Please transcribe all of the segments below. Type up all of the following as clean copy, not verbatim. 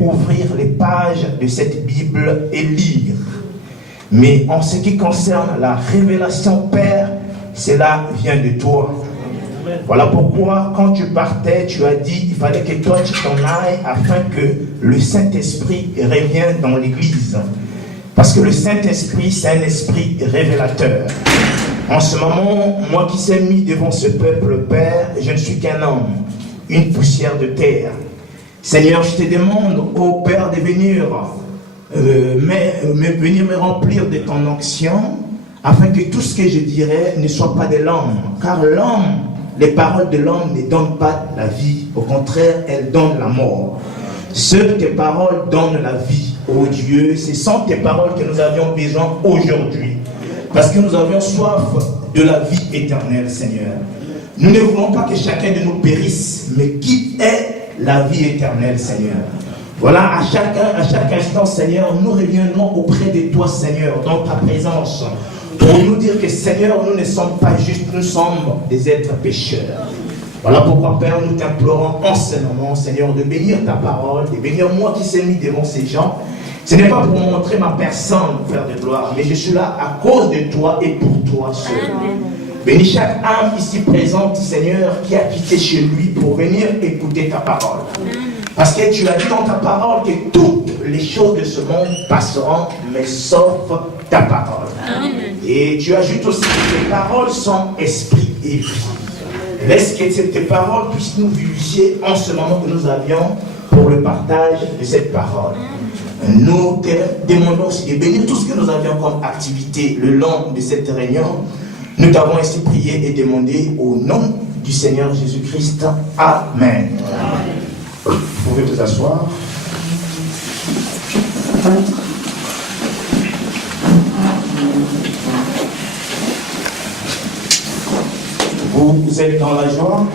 ouvrir les pages de cette Bible et lire. Mais en ce qui concerne la révélation, Père, cela vient de toi. Voilà pourquoi, quand tu partais, tu as dit il fallait que toi tu t'en ailles afin que le Saint-Esprit revienne dans l'Église. Parce que le Saint-Esprit, c'est un esprit révélateur. En ce moment, moi qui s'est mis devant ce peuple, Père, je ne suis qu'un homme, une poussière de terre. Seigneur, je te demande, ô Père, de venir me remplir de ton onction, afin que tout ce que je dirai ne soit pas de l'homme. Car l'homme, les paroles de l'homme ne donnent pas la vie. Au contraire, elles donnent la mort. Seules tes paroles donnent la vie. Ô Dieu, ce sont tes paroles que nous avions besoin aujourd'hui. Parce que nous avions soif de la vie éternelle, Seigneur. Nous ne voulons pas que chacun de nous périsse, mais qui est la vie éternelle, Seigneur. Voilà, à chaque instant, Seigneur, nous reviendrons auprès de toi, Seigneur, dans ta présence, pour nous dire que, Seigneur, nous ne sommes pas justes, nous sommes des êtres pécheurs. Voilà pourquoi, Père, nous t'implorons en ce moment, Seigneur, de bénir ta parole, de bénir moi qui s'est mis devant ces gens. Ce n'est pas pour montrer ma personne, Père de gloire, mais je suis là à cause de toi et pour toi seul. Bénis chaque âme ici présente, Seigneur, qui a quitté chez lui pour venir écouter ta parole. Parce que tu as dit dans ta parole que toutes les choses de ce monde passeront, mais sauf ta parole. Et tu ajoutes aussi que tes paroles sont esprit et vie. Laisse que tes paroles puissent nous vivifier en ce moment que nous avions pour le partage de cette parole. Nous te demandons aussi de bénir tout ce que nous avions comme activité le long de cette réunion. Nous t'avons ainsi prié et demandé au nom du Seigneur Jésus-Christ. Amen. Vous pouvez vous asseoir. Vous êtes dans la joie?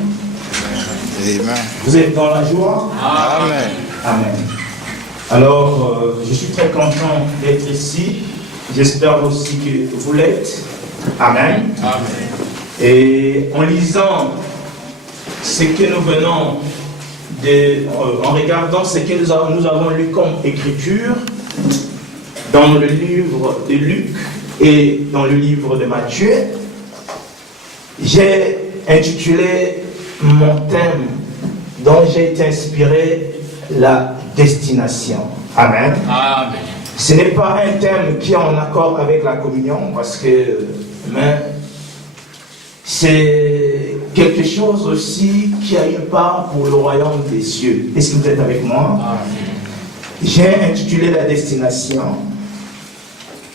Amen. Vous êtes dans la joie? Amen. Amen. Alors, je suis très content d'être ici. J'espère aussi que vous l'êtes. Amen. Amen. Et en lisant ce que nous venons en regardant ce que nous avons lu comme écriture dans le livre de Luc et dans le livre de Matthieu, j'ai intitulé mon thème dont j'ai été inspiré la destination. Amen. Amen. Ce n'est pas un thème qui est en accord avec la communion parce que c'est quelque chose aussi qui a une part pour le royaume des cieux. Est-ce que vous êtes avec moi? J'ai intitulé la destination.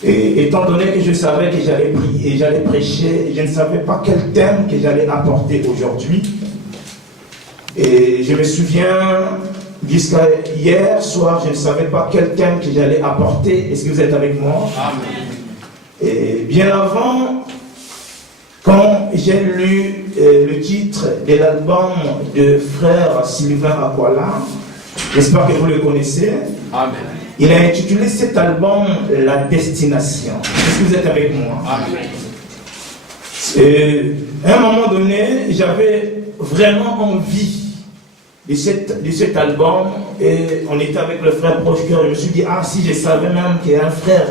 Et étant donné que je savais que j'allais prier et j'allais prêcher, je ne savais pas quel thème que j'allais apporter aujourd'hui. Et je me souviens, jusqu'à hier soir, je ne savais pas quel thème que j'allais apporter. Est-ce que vous êtes avec moi? Amen. Et bien avant, quand j'ai lu le titre de l'album de frère Sylvain Akwala, j'espère que vous le connaissez. Amen. Il a intitulé cet album La Destination. Est-ce que vous êtes avec moi? Amen. À un moment donné, j'avais vraiment envie de cet album et on était avec le frère Proche-Cœur. Je me suis dit, si je savais même qu'il y a un frère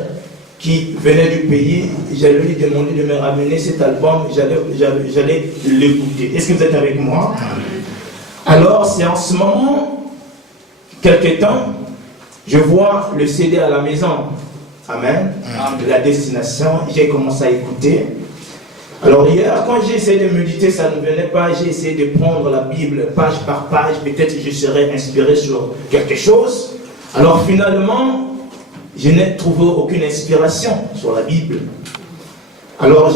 qui venait du pays, j'allais lui demander de me ramener cet album, j'allais l'écouter. Est-ce que vous êtes avec moi? Alors, c'est en ce moment, quelque temps, je vois le CD à la maison. Amen. La destination, j'ai commencé à écouter. Alors hier, quand j'ai essayé de méditer, ça ne venait pas. J'ai essayé de prendre la Bible page par page. Peut-être que je serais inspiré sur quelque chose. Alors finalement, je n'ai trouvé aucune inspiration sur la Bible. Alors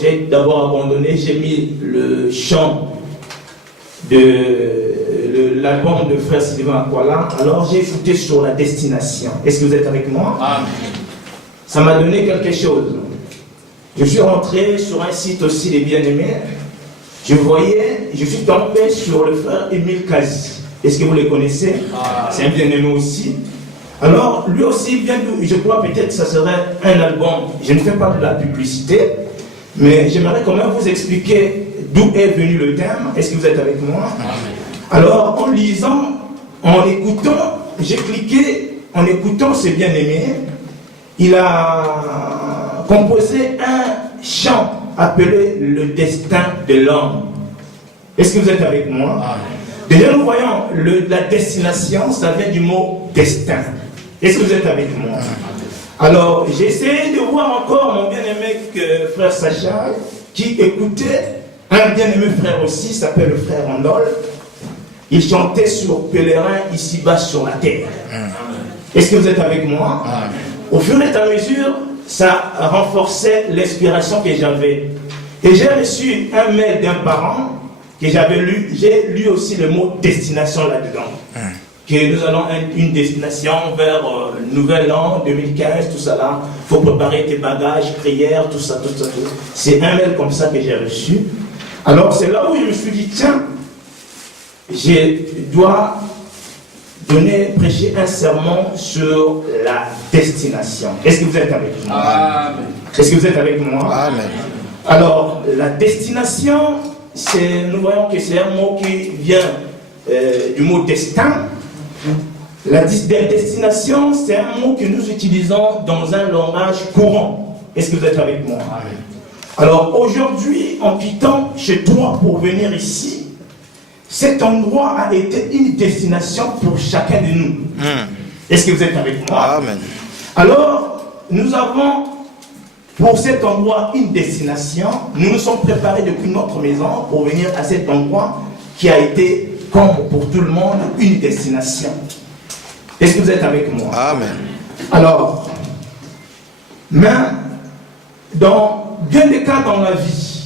j'ai d'abord abandonné. J'ai mis le chant de l'album de frère Sylvain Akwala. Alors j'ai écouté sur la destination. Est-ce que vous êtes avec moi? Amen. Ça m'a donné quelque chose. Je suis rentré sur un site aussi des bien-aimés. Je suis tombé sur le frère Émile Kazi. Est-ce que vous le connaissez? C'est un bien-aimé aussi. Alors, lui aussi vient je crois peut-être que ça serait un album. Je ne fais pas de la publicité, mais j'aimerais quand même vous expliquer d'où est venu le thème. Est-ce que vous êtes avec moi? Alors, en lisant, en écoutant, j'ai cliqué en écoutant ses bien-aimés. Il a composé un chant appelé Le destin de l'homme. Est-ce que vous êtes avec moi? Déjà, nous voyons la destination, ça vient du mot destin. Est-ce que vous êtes avec moi? Alors, j'ai essayé de voir encore mon bien-aimé frère Sacha, qui écoutait un bien-aimé frère aussi, s'appelle le frère Andol. Il chantait sur Pèlerin ici-bas sur la terre. Est-ce que vous êtes avec moi? Au fur et à mesure, ça renforçait l'inspiration que j'avais. Et j'ai reçu un mail d'un parent que j'avais lu. J'ai lu aussi le mot destination là-dedans. Que nous allons une destination vers le nouvel an 2015, tout ça là. Il faut préparer tes bagages, prières, tout ça, tout ça, tout. C'est un mail comme ça que j'ai reçu. Alors c'est là où je me suis dit, tiens, je dois prêcher un sermon sur la destination. Est-ce que vous êtes avec moi? Amen. Est-ce que vous êtes avec moi? Amen. Alors, la destination, nous voyons que c'est un mot qui vient du mot destin. La destination, c'est un mot que nous utilisons dans un langage courant. Est-ce que vous êtes avec moi? Amen. Alors, aujourd'hui, en quittant chez toi pour venir ici, cet endroit a été une destination pour chacun de nous. Est-ce que vous êtes avec moi? Amen. Alors, nous avons pour cet endroit une destination. Nous nous sommes préparés depuis notre maison pour venir à cet endroit qui a été, comme pour tout le monde, une destination. Est-ce que vous êtes avec moi? Amen. Alors, mais dans bien des cas dans la vie,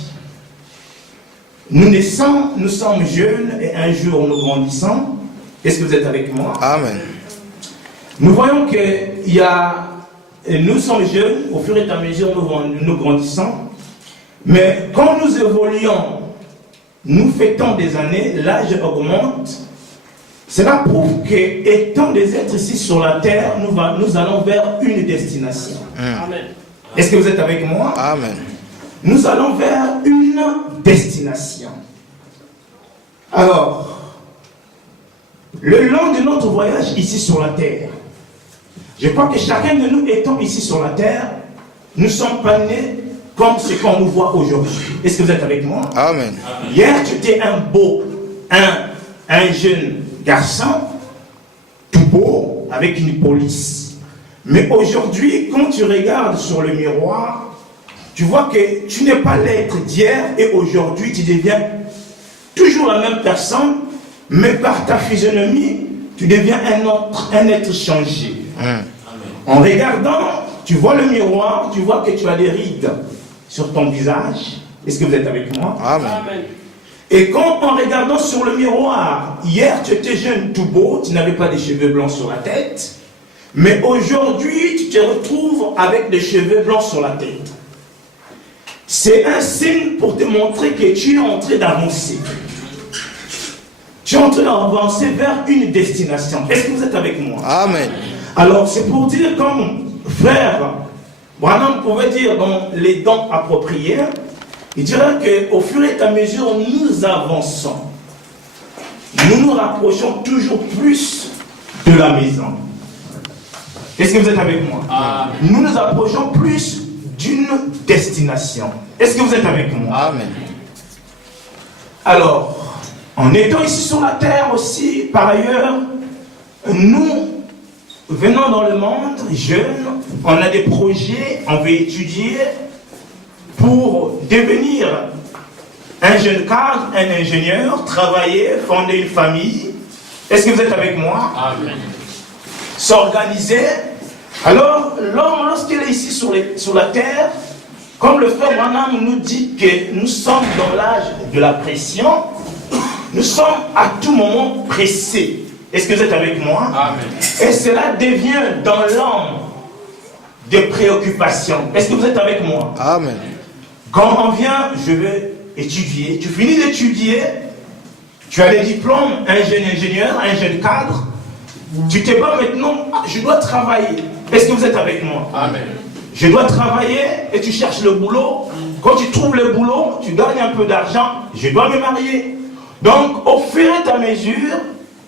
nous naissons, nous sommes jeunes et un jour nous grandissons. Est-ce que vous êtes avec moi? Amen. Nous voyons que nous sommes jeunes, au fur et à mesure nous grandissons. Mais quand nous évoluons, nous fêtons des années, l'âge augmente. Cela prouve que, étant des êtres ici sur la terre, nous allons vers une destination. Amen. Est-ce que vous êtes avec moi? Amen. Nous allons vers une destination. Alors, le long de notre voyage ici sur la terre, je crois que chacun de nous étant ici sur la terre, nous ne sommes pas nés comme ce qu'on nous voit aujourd'hui. Est-ce que vous êtes avec moi? Amen. Hier, tu étais un jeune garçon, tout beau, avec une police. Mais aujourd'hui, quand tu regardes sur le miroir, tu vois que tu n'es pas l'être d'hier et aujourd'hui tu deviens toujours la même personne, mais par ta physionomie, tu deviens un être changé. En regardant, tu vois le miroir, tu vois que tu as des rides sur ton visage. Est-ce que vous êtes avec moi? Amen. Et quand en regardant sur le miroir, hier tu étais jeune, tout beau, tu n'avais pas de cheveux blancs sur la tête, mais aujourd'hui tu te retrouves avec des cheveux blancs sur la tête. C'est un signe pour te montrer que tu es en train d'avancer. Tu es en train d'avancer vers une destination. Est-ce que vous êtes avec moi? Amen. Alors, c'est pour dire, comme frère Branham pouvait dire dans les dons appropriés, il dirait qu'au fur et à mesure nous avançons, nous nous rapprochons toujours plus de la maison. Est-ce que vous êtes avec moi? Amen. Nous nous approchons plus d'une destination. Est-ce que vous êtes avec moi? Amen. Alors, en étant ici sur la terre aussi, par ailleurs, nous venons dans le monde jeunes, on a des projets, on veut étudier pour devenir un jeune cadre, un ingénieur, travailler, fonder une famille. Est-ce que vous êtes avec moi? Amen. S'organiser. Alors, l'homme, lorsqu'il est ici sur la terre, comme le frère Branham nous dit que nous sommes dans l'âge de la pression, nous sommes à tout moment pressés. Est-ce que vous êtes avec moi? Amen. Et cela devient dans l'homme des préoccupations. Est-ce que vous êtes avec moi? Amen. Quand on vient, je veux étudier, tu finis d'étudier, tu as les diplômes, un jeune ingénieur, un jeune cadre, tu te bats maintenant, je dois travailler. Est-ce que vous êtes avec moi? Amen. Je dois travailler et tu cherches le boulot. Quand tu trouves le boulot, tu gagnes un peu d'argent, je dois me marier. Donc, au fur et à mesure,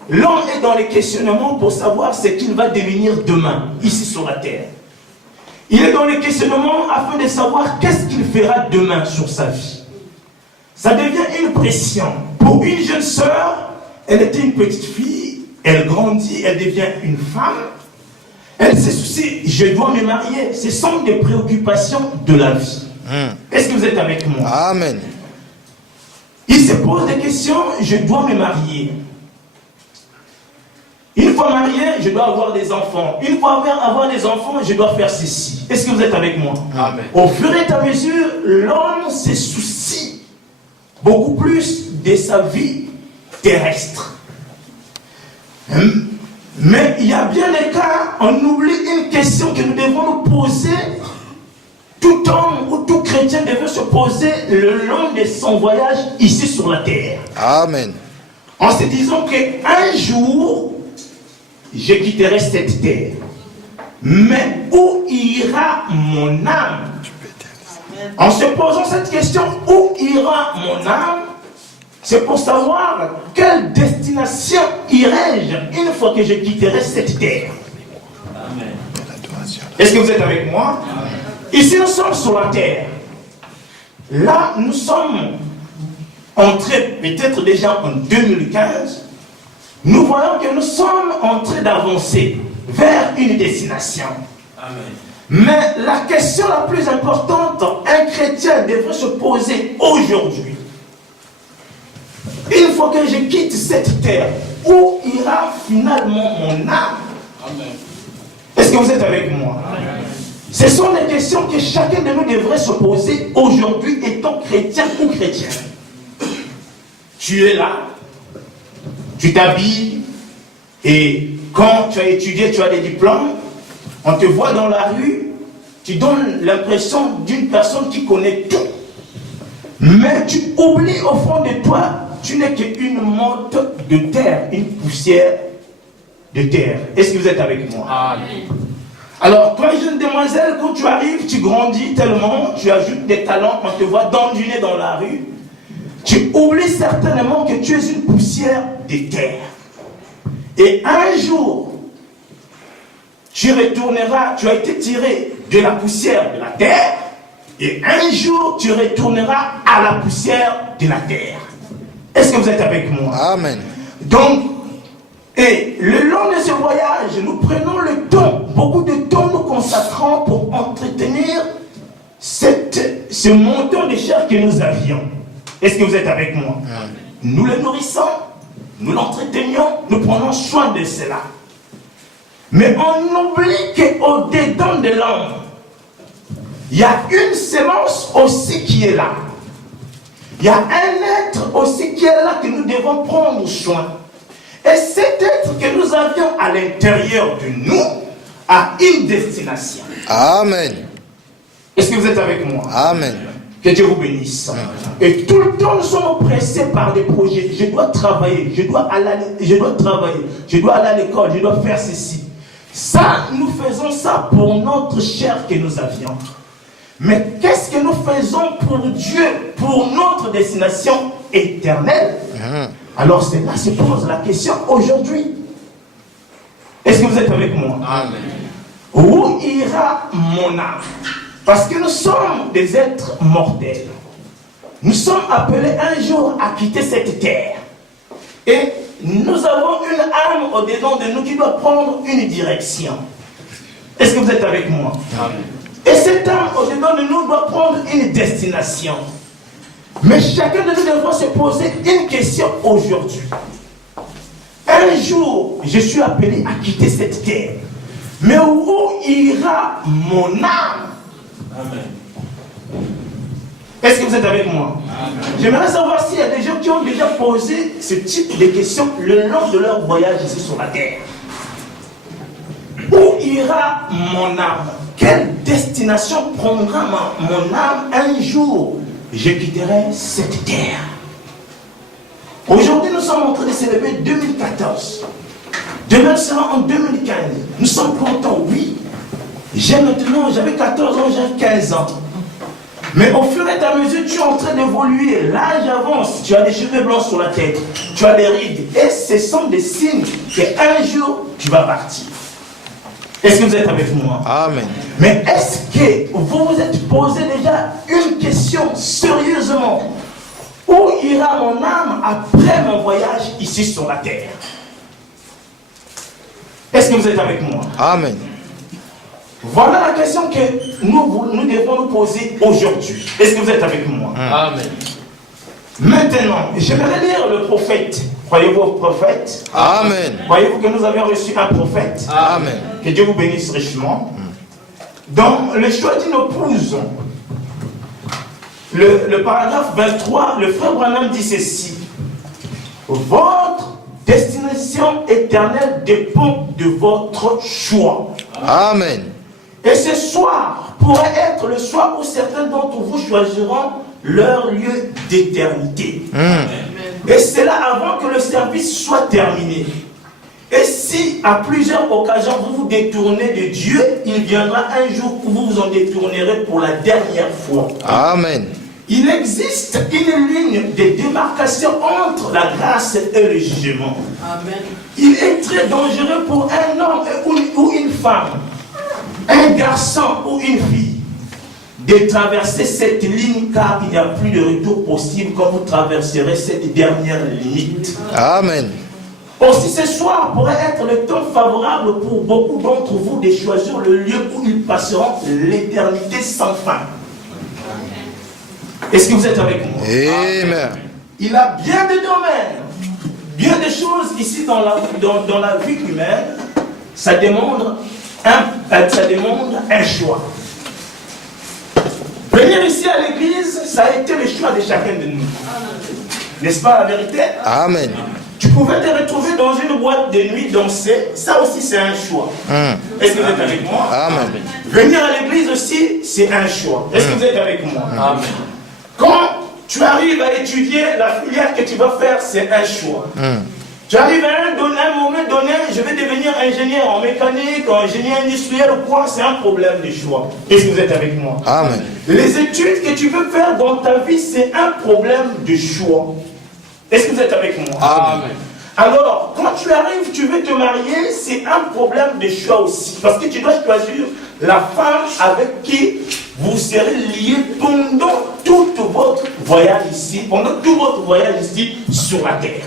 l'homme est dans les questionnements pour savoir ce qu'il va devenir demain, ici sur la terre. Il est dans les questionnements afin de savoir qu'est-ce qu'il fera demain sur sa vie. Ça devient une pression. Pour une jeune sœur, elle était une petite fille, elle grandit, elle devient une femme. Elle se soucie, je dois me marier. Ce sont des préoccupations de la vie. Est-ce que vous êtes avec moi? Amen. Il se pose des questions, je dois me marier. Une fois marié, je dois avoir des enfants. Une fois avoir des enfants, je dois faire ceci. Est-ce que vous êtes avec moi? Amen. Au fur et à mesure, l'homme se soucie beaucoup plus de sa vie terrestre. Mais il y a bien des cas, on oublie une question que nous devons nous poser. Tout homme ou tout chrétien devait se poser le long de son voyage ici sur la terre. Amen. En se disant qu'un jour, je quitterai cette terre. Mais où ira mon âme? En se posant cette question, où ira mon âme? C'est pour savoir quelle destination irai-je une fois que je quitterai cette terre. Amen. Est-ce que vous êtes avec moi? Amen. Ici, nous sommes sur la terre. Là, nous sommes entrés peut-être déjà en 2015. Nous voyons que nous sommes en train d'avancer vers une destination. Amen. Mais la question la plus importante, un chrétien devrait se poser aujourd'hui. Une fois que je quitte cette terre, où ira finalement mon âme? Amen. Est-ce que vous êtes avec moi? Amen. Ce sont des questions que chacun de nous devrait se poser aujourd'hui, étant chrétien ou chrétien. Tu es là, tu t'habilles, et quand tu as étudié, tu as des diplômes, on te voit dans la rue, tu donnes l'impression d'une personne qui connaît tout. Mais tu oublies au fond de toi, tu n'es qu'une motte de terre, une poussière de terre. Est-ce que vous êtes avec moi? Amen. Alors, toi, jeune demoiselle, quand tu arrives, tu grandis tellement, tu ajoutes des talents, on te voit dandiner dans la rue. Tu oublies certainement que tu es une poussière de terre. Et un jour, tu retourneras, tu as été tiré de la poussière de la terre, et un jour, tu retourneras à la poussière de la terre. Est-ce que vous êtes avec moi? Amen. Donc, et le long de ce voyage, nous prenons le temps, beaucoup de temps nous consacrons pour entretenir ce montant de chair que nous avions. Est-ce que vous êtes avec moi? Amen. Nous le nourrissons, nous l'entretenions, nous prenons soin de cela. Mais on oublie qu'au-dedans de l'homme, il y a une sémence aussi qui est là. Il y a un être aussi qui est là que nous devons prendre soin. Et cet être que nous avions à l'intérieur de nous a une destination. Amen. Est-ce que vous êtes avec moi? Amen. Que Dieu vous bénisse. Amen. Et tout le temps, nous sommes oppressés par des projets. Je dois travailler, je dois travailler, je dois aller à l'école, je dois faire ceci. Ça, nous faisons ça pour notre chair que nous avions. Mais qu'est-ce que nous faisons pour Dieu, pour notre destination éternelle? Alors c'est là se pose la question aujourd'hui. Est-ce que vous êtes avec moi? Amen. Où ira mon âme? Parce que nous sommes des êtres mortels. Nous sommes appelés un jour à quitter cette terre. Et nous avons une âme au-dedans de nous qui doit prendre une direction. Est-ce que vous êtes avec moi? Amen. Et cette âme au-dedans de nous doit prendre une destination. Mais chacun de nous devra se poser une question aujourd'hui. Un jour, je suis appelé à quitter cette terre. Mais où ira mon âme? Amen. Est-ce que vous êtes avec moi? Amen. J'aimerais savoir s'il y a des gens qui ont déjà posé ce type de questions le long de leur voyage ici sur la terre. Où ira mon âme? Quelle destination prendra mon âme un jour? Je quitterai cette terre. Aujourd'hui, nous sommes en train de célébrer 2014. Demain sera en 2015. Nous sommes contents, oui. J'avais 14 ans, j'ai 15 ans. Mais au fur et à mesure, tu es en train d'évoluer. L'âge avance. Tu as des cheveux blancs sur la tête. Tu as des rides. Et ce sont des signes qu'un jour, tu vas partir. Est-ce que vous êtes avec moi? Amen. Mais est-ce que vous vous êtes posé déjà une question sérieusement? Où ira mon âme après mon voyage ici sur la terre? Est-ce que vous êtes avec moi? Amen. Voilà la question que nous devons nous poser aujourd'hui. Est-ce que vous êtes avec moi? Amen. Maintenant, j'aimerais lire le prophète. Croyez-vous au prophète? Amen. Croyez-vous que nous avions reçu un prophète? Amen. Que Dieu vous bénisse richement. Dans le choix d'une épouse, le paragraphe 23, le frère Branham dit ceci: votre destination éternelle dépend de votre choix. Amen. Et ce soir pourrait être le soir où certains d'entre vous choisiront leur lieu d'éternité. Et c'est là avant que le service soit terminé. Et si à plusieurs occasions vous vous détournez de Dieu, il viendra un jour où vous vous en détournerez pour la dernière fois. Amen. Il existe une ligne de démarcation entre la grâce et le jugement. Amen. Il est très dangereux pour un homme ou une femme, un garçon ou une fille, de traverser cette ligne, car il n'y a plus de retour possible quand vous traverserez cette dernière limite. Amen. Aussi, ce soir pourrait être le temps favorable pour beaucoup d'entre vous de choisir le lieu où ils passeront l'éternité sans fin. Est-ce que vous êtes avec moi? Amen. Il a bien des domaines, bien des choses ici dans la vie humaine. Ça demande un choix. Venir ici à l'église, ça a été le choix de chacun de nous. N'est-ce pas la vérité? Amen. Tu pouvais te retrouver dans une boîte de nuit danser, ça aussi c'est un choix. Est-ce que vous êtes avec moi? Amen. Venir à l'église aussi, c'est un choix. Est-ce que vous êtes avec moi? Amen. Quand tu arrives à étudier la filière que tu vas faire, c'est un choix. Tu arrives à un moment donné, je vais devenir ingénieur en mécanique, en ingénieur industriel ou quoi, c'est un problème de choix. Est-ce que vous êtes avec moi? Amen. Les études que tu veux faire dans ta vie, c'est un problème de choix. Est-ce que vous êtes avec moi? Amen. Alors, quand tu arrives, tu veux te marier, c'est un problème de choix aussi. Parce que tu dois choisir la femme avec qui vous serez liés pendant tout votre voyage ici, pendant tout votre voyage ici sur la terre.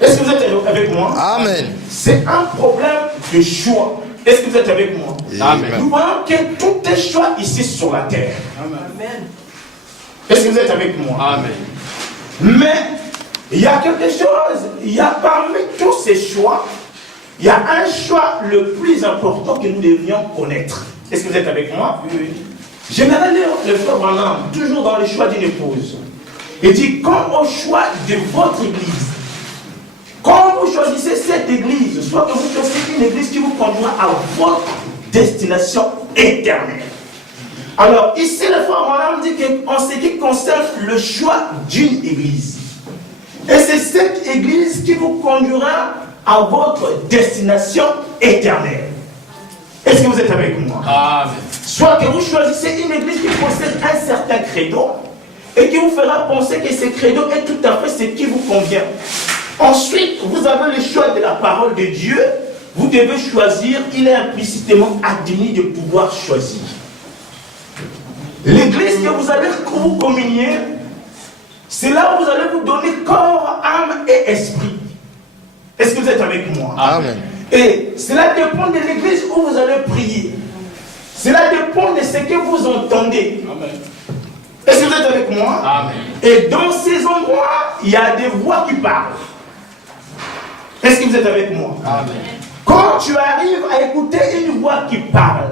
Est-ce que vous êtes avec moi? Amen. C'est un problème de choix. Est-ce que vous êtes avec moi? Amen. Nous voyons que tout est choix ici sur la terre. Amen. Est-ce que vous êtes avec moi? Amen. Mais il y a quelque chose, il y a parmi tous ces choix, il y a un choix le plus important que nous devions connaître. Est-ce que vous êtes avec moi? Oui. J'aimerais lire le frère Branham, toujours dans le choix d'une épouse. Il dit, comme au choix de votre église, quand vous choisissez cette église, soit que vous choisissez une église qui vous conduira à votre destination éternelle. Alors, ici, le frère Branham dit qu'en ce qui concerne le choix d'une église, et c'est cette église qui vous conduira à votre destination éternelle. Est-ce que vous êtes avec moi? Amen. Soit que vous choisissez une église qui possède un certain credo et qui vous fera penser que ce credo est tout à fait ce qui vous convient. Ensuite, vous avez le choix de la parole de Dieu. Vous devez choisir. Il est implicitement admis de pouvoir choisir. L'église que vous allez vous communier, c'est là où vous allez vous donner corps, âme et esprit. Est-ce que vous êtes avec moi? Amen. Et cela dépend de l'église où vous allez prier. Cela dépend de ce que vous entendez. Amen. Est-ce que vous êtes avec moi? Amen. Et dans ces endroits, il y a des voix qui parlent. Est-ce que vous êtes avec moi? Amen. Quand tu arrives à écouter une voix qui parle,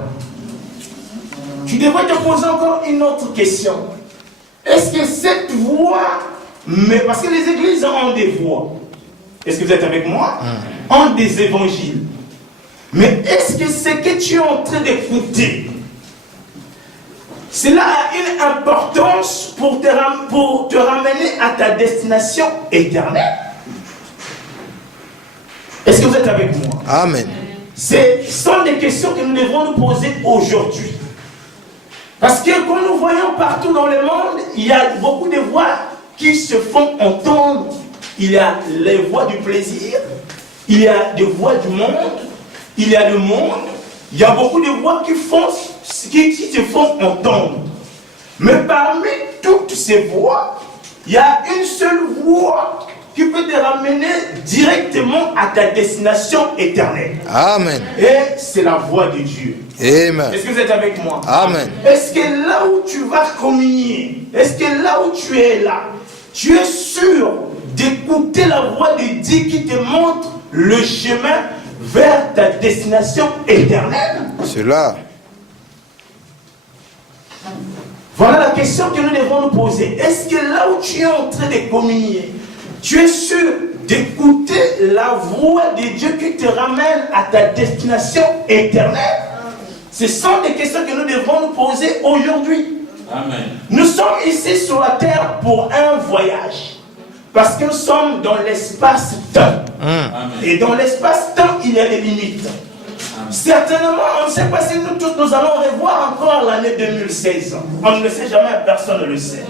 tu devrais te poser encore une autre question. Est-ce que cette voix, mais parce que les églises ont des voix, est-ce que vous êtes avec moi? Ont des évangiles. Mais est-ce que ce que tu es en train d'écouter, cela a une importance pour te ramener à ta destination éternelle? Est-ce que vous êtes avec moi? Amen. Ce sont des questions que nous devons nous poser aujourd'hui. Parce que quand nous voyons partout dans le monde, il y a beaucoup de voix qui se font entendre. Il y a les voix du plaisir, il y a des voix du monde, il y a le monde, il y a beaucoup de voix qui se font entendre. Mais parmi toutes ces voix, il y a une seule voix qui peut te ramener directement à ta destination éternelle. Amen. Et c'est la voix de Dieu. Amen. Est-ce que vous êtes avec moi? Amen. Est-ce que là où tu vas communier, est-ce que là où tu es là, tu es sûr d'écouter la voix de Dieu qui te montre le chemin vers ta destination éternelle? C'est là. Voilà la question que nous devons nous poser. Est-ce que là où tu es en train de communier, tu es sûr d'écouter la voix de Dieu qui te ramène à ta destination éternelle? Ce sont des questions que nous devons nous poser aujourd'hui. Amen. Nous sommes ici sur la terre pour un voyage. Parce que nous sommes dans l'espace-temps. Et dans l'espace-temps, il y a des limites. Certainement, on ne sait pas si nous tous nous allons revoir encore l'année 2016. On ne le sait jamais, personne ne le sait.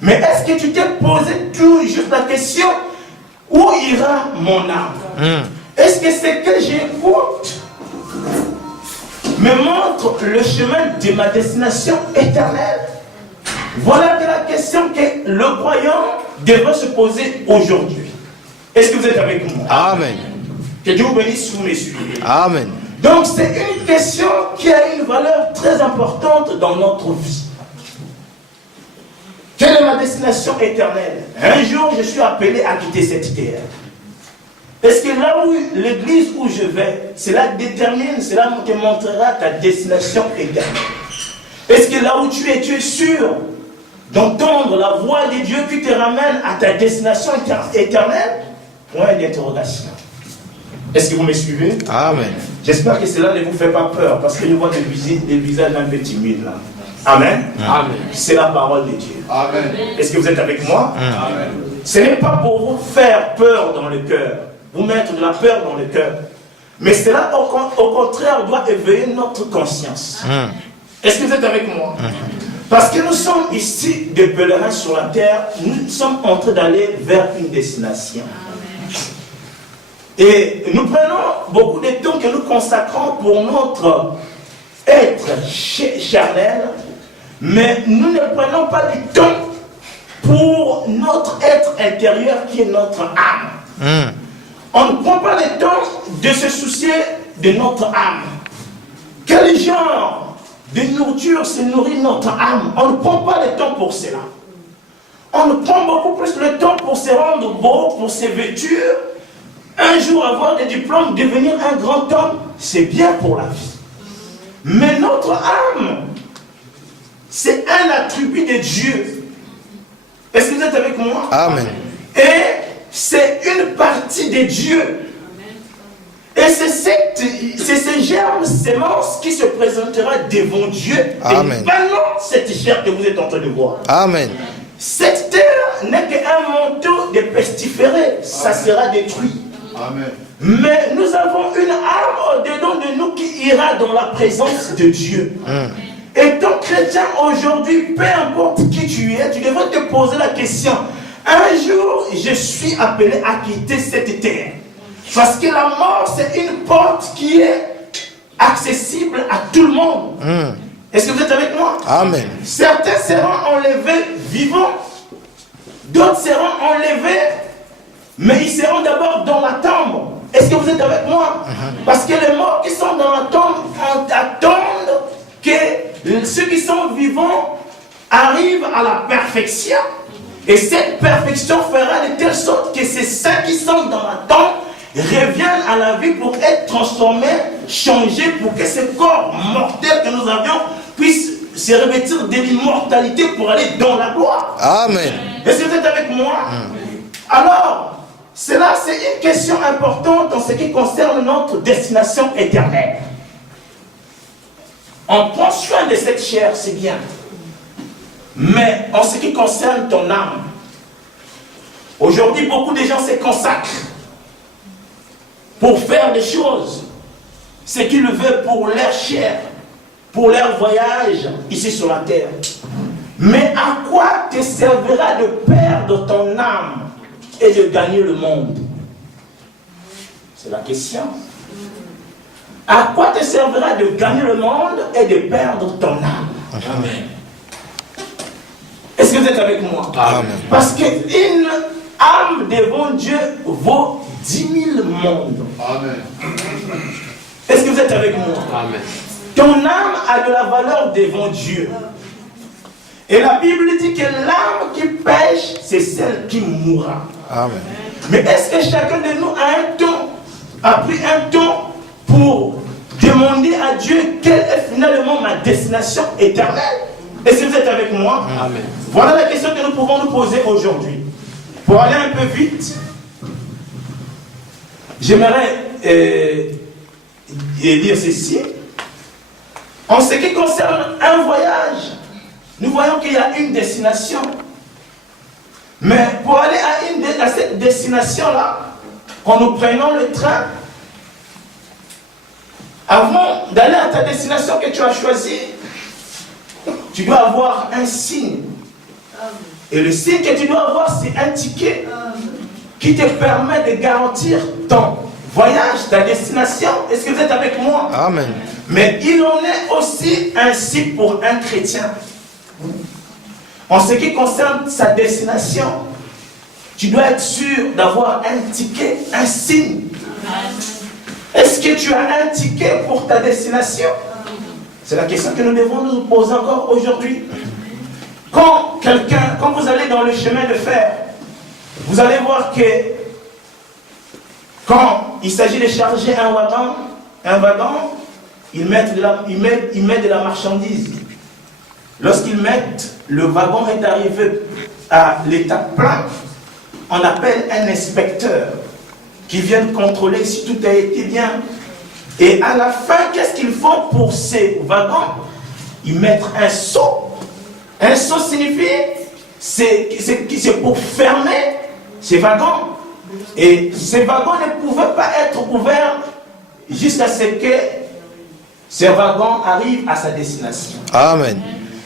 Mais est-ce que tu t'es posé tout juste la question, où ira mon âme? Est-ce que ce que j'écoute me montre le chemin de ma destination éternelle? Voilà la question que le croyant devrait se poser aujourd'hui. Est-ce que vous êtes avec moi? Amen. Que Dieu vous bénisse si vous me suivez. Amen. Donc c'est une question qui a une valeur très importante dans notre vie. Quelle est ma destination éternelle? Un jour, je suis appelé à quitter cette terre. Est-ce que là où l'église où je vais, cela détermine, cela te montrera ta destination éternelle? Est-ce que là où tu es sûr d'entendre la voix de Dieu qui te ramène à ta destination éternelle? Point d'interrogation. Est-ce que vous me suivez? Amen. J'espère que cela ne vous fait pas peur, parce que je vois des visages un peu timides là. Amen. Amen. C'est la parole de Dieu. Amen. Est-ce que vous êtes avec moi? Amen. Ce n'est pas pour vous faire peur dans le cœur, vous mettre de la peur dans le cœur. Mais cela, au contraire, doit éveiller notre conscience. Est-ce que vous êtes avec moi? Parce que nous sommes ici des pèlerins sur la terre, nous sommes en train d'aller vers une destination. Et nous prenons beaucoup de temps que nous consacrons pour notre être charnel, mais nous ne prenons pas du temps pour notre être intérieur qui est notre âme. On ne prend pas le temps de se soucier de notre âme. Quel genre de nourriture se nourrit notre âme? On ne prend pas le temps pour cela. On ne prend beaucoup plus le temps pour se rendre beau, pour se vêtir. Un jour avoir des diplômes, devenir un grand homme, c'est bien pour la vie. Mais notre âme, c'est un attribut de Dieu. Est-ce que vous êtes avec moi? Amen. Et c'est une partie de Dieu. Et c'est ce germe sémence qui se présentera devant Dieu. Amen. Et pas non cette chair que vous êtes en train de voir. Amen. Cette terre n'est qu'un manteau de pestiférés. Ça sera détruit. Amen. Mais nous avons une âme au-dedans de nous qui ira dans la présence de Dieu. Et ton chrétien aujourd'hui, peu importe qui tu es, tu devrais te poser la question. Un jour, je suis appelé à quitter cette terre. Parce que la mort, c'est une porte qui est accessible à tout le monde. Est-ce que vous êtes avec moi? Amen. Certains seront enlevés vivants. D'autres seront enlevés, mais ils seront d'abord dans la tombe. Est-ce que vous êtes avec moi? Parce que les morts qui sont dans la tombe attendent que ceux qui sont vivants arrivent à la perfection. Et cette perfection fera de telle sorte que ces saints qui sont dans la tombe reviennent à la vie pour être transformés, changés, pour que ce corps mortel que nous avions puisse se revêtir de l'immortalité pour aller dans la gloire. Amen. Est-ce que vous êtes avec moi? Alors, cela c'est une question importante en ce qui concerne notre destination éternelle. On prend soin de cette chair, c'est bien. Mais en ce qui concerne ton âme, aujourd'hui beaucoup de gens se consacrent pour faire des choses, ce qu'ils veulent pour leur chair. pour leur voyage ici sur la terre. Mais à quoi te servira de perdre ton âme et de gagner le monde? C'est la question. À quoi te servira de gagner le monde et de perdre ton âme? Amen. Est-ce que vous êtes avec moi? Amen. Parce qu'une âme devant Dieu vaut 10 000 mondes. Amen. Est-ce que vous êtes avec moi? Amen. Ton âme a de la valeur devant Dieu. Et la Bible dit que l'âme qui pêche, c'est celle qui mourra. Amen. Mais est-ce que chacun de nous a pris un temps pour demander à Dieu quelle est finalement ma destination éternelle? Est-ce que vous êtes avec moi? Amen. Voilà la question que nous pouvons nous poser aujourd'hui. Pour aller un peu vite, j'aimerais dire ceci. En ce qui concerne un voyage, nous voyons qu'il y a une destination. Mais pour aller à cette destination-là, quand nous prenons le train, avant d'aller à ta destination que tu as choisie, tu dois avoir un signe. Et le signe que tu dois avoir, c'est un ticket qui te permet de garantir ton voyage, ta destination. Est-ce que vous êtes avec moi? Amen. Mais il en est aussi ainsi pour un chrétien. En ce qui concerne sa destination, tu dois être sûr d'avoir un ticket, un signe. Est-ce que tu as un ticket pour ta destination? C'est la question que nous devons nous poser encore aujourd'hui. Quand vous allez dans le chemin de fer, vous allez voir que quand il s'agit de charger un wagon, ils mettent de la marchandise. Lorsqu'ils mettent, le wagon est arrivé à l'état plein, on appelle un inspecteur qui vient contrôler si tout a été bien. Et à la fin, qu'est-ce qu'ils font pour ces wagons? Ils mettent un seau. Un seau signifie, c'est pour fermer ces wagons. Et ces wagons ne pouvaient pas être ouverts jusqu'à ce que ces wagons arrivent à sa destination. Amen.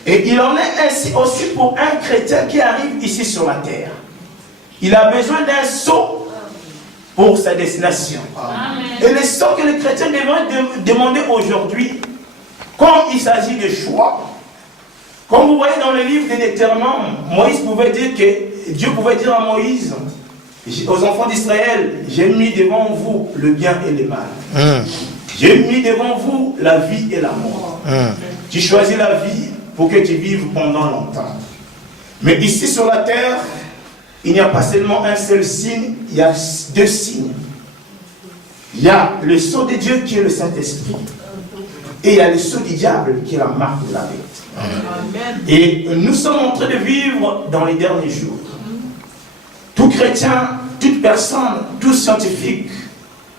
Et il en est ainsi aussi pour un chrétien qui arrive ici sur la terre. Il a besoin d'un seau pour sa destination. Amen. Et le seau que le chrétien devrait demander aujourd'hui, quand il s'agit de choix, comme vous voyez dans le livre de Deutéronome, Moïse pouvait dire que Dieu pouvait dire à Moïse, aux enfants d'Israël, j'ai mis devant vous le bien et le mal. J'ai mis devant vous la vie et la mort. Tu choisis la vie pour que tu vives pendant longtemps. Mais ici sur la terre, il n'y a pas seulement un seul signe, il y a 2 signes. Il y a le sceau de Dieu qui est le Saint-Esprit. Et il y a le sceau du diable qui est la marque de la bête. Amen. Et nous sommes en train de vivre dans les derniers jours. Tout chrétien, toute personne, tout scientifique,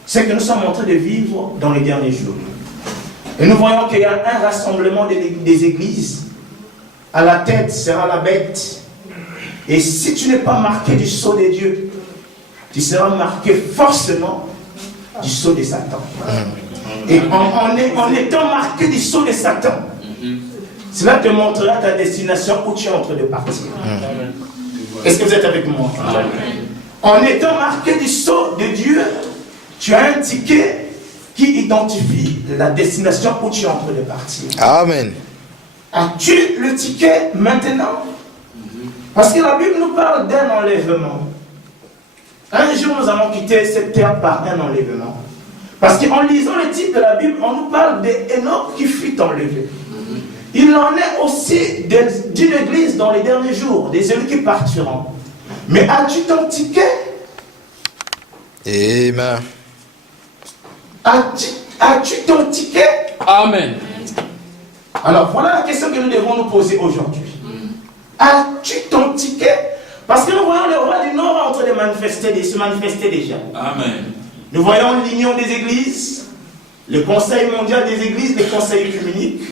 c'est que nous sommes en train de vivre dans les derniers jours. Et nous voyons qu'il y a un rassemblement des églises. À la tête sera la bête. Et si tu n'es pas marqué du sceau de Dieu, tu seras marqué forcément du sceau de Satan. Et en étant marqué du sceau de Satan, cela te montrera ta destination où tu es en train de partir. Est-ce que vous êtes avec moi? En étant marqué du sceau de Dieu, tu as un ticket qui identifie la destination où tu es en train de partir. Amen. As-tu le ticket maintenant? Parce que la Bible nous parle d'un enlèvement. Un jour, nous allons quitter cette terre par un enlèvement. Parce qu'en lisant le titre de la Bible, on nous parle d'Enoch qui fut enlevé. Il en est aussi d'une église dans les derniers jours, des élus qui partiront. Mais as-tu ton ticket? Amen. As-tu ton ticket? Amen. Alors voilà la question que nous devons nous poser aujourd'hui. As-tu ton ticket? Parce que nous voyons le roi du Nord en train de se manifester déjà. Amen. Nous voyons l'union des églises, le conseil mondial des églises, le conseil œcuménique.